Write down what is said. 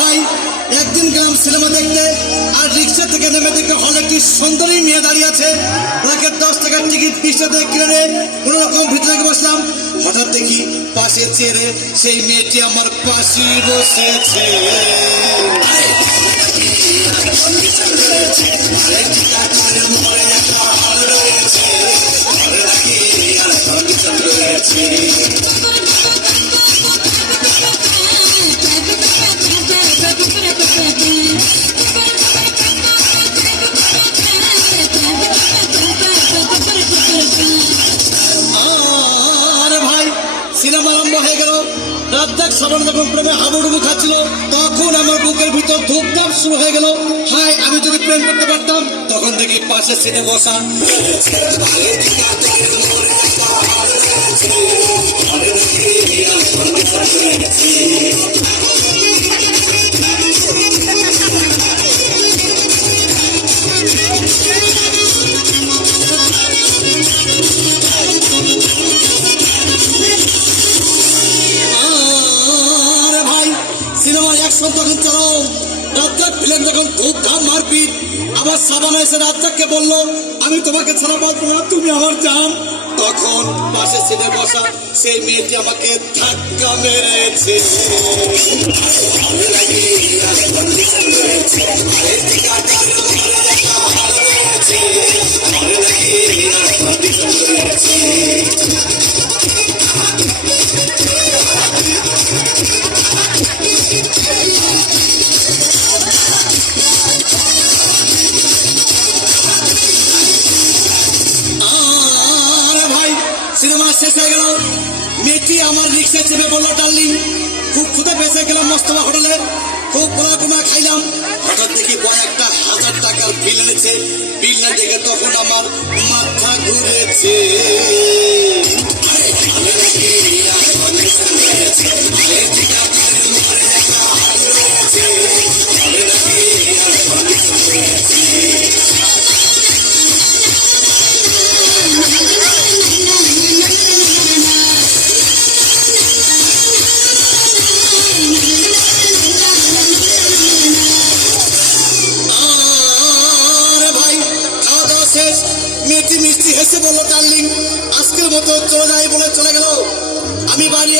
ভাই একদিন গেলাম সিনেমা দেখতে, আর রিক্সা থেকে নেমে দেখে হলে একটি সুন্দরী মেয়ে দাঁড়িয়ে আছে। ওনাকে 10 টাকার টিকিট 20 টাকা কিনে কোন রকম ভিতরে বসলাম। হঠাৎ দেখি পাশে চেয়ারে সেই মেয়েটি আমার পাশে বসেছে। সিনেমা আরম্ভ হয়ে গেল। রাজ্জাক শ্রাবণ যখন প্রেমে হাবুডুবু খাচ্ছিল, তখন আমার বুকের ভিতর ধূপধাপ শুরু হয়ে গেল। হাই, আমি যদি প্রেম করতে পারতাম। তখন দেখি পাশে সিনে বসা। তখন চলো রাজ্জাক ভিলেন যখন ধূপধাম মারপিট, আবার সাবানা এসে রাজ্জাককে বললো, আমি তোমাকে ছাড়া বাঁচবো না, তুমি আমার জান। তখন পাশে সিটে বসা সেই মেয়েটি আমাকে ধাক্কা মেরেছে। সিনেমা শেষ হয়ে গেল। মেয়েটি আমার রিক্সায় চেপে বললো, ডার্লিং খুব খুদে বেঁচে গেলাম মোস্তফা হোটেলে, খুব পোলা খাইলাম। হঠাৎ দেখি বয় একটা 1000 টাকার বিল এনেছে। বিল না দেখে তখন আমার মাথা ঘুরেছে। মেয়েটি মিষ্টি হেসে বললো, ডার্লিং আজকের মতো চলে যাই বলে চলে গেল। আমি বাড়ি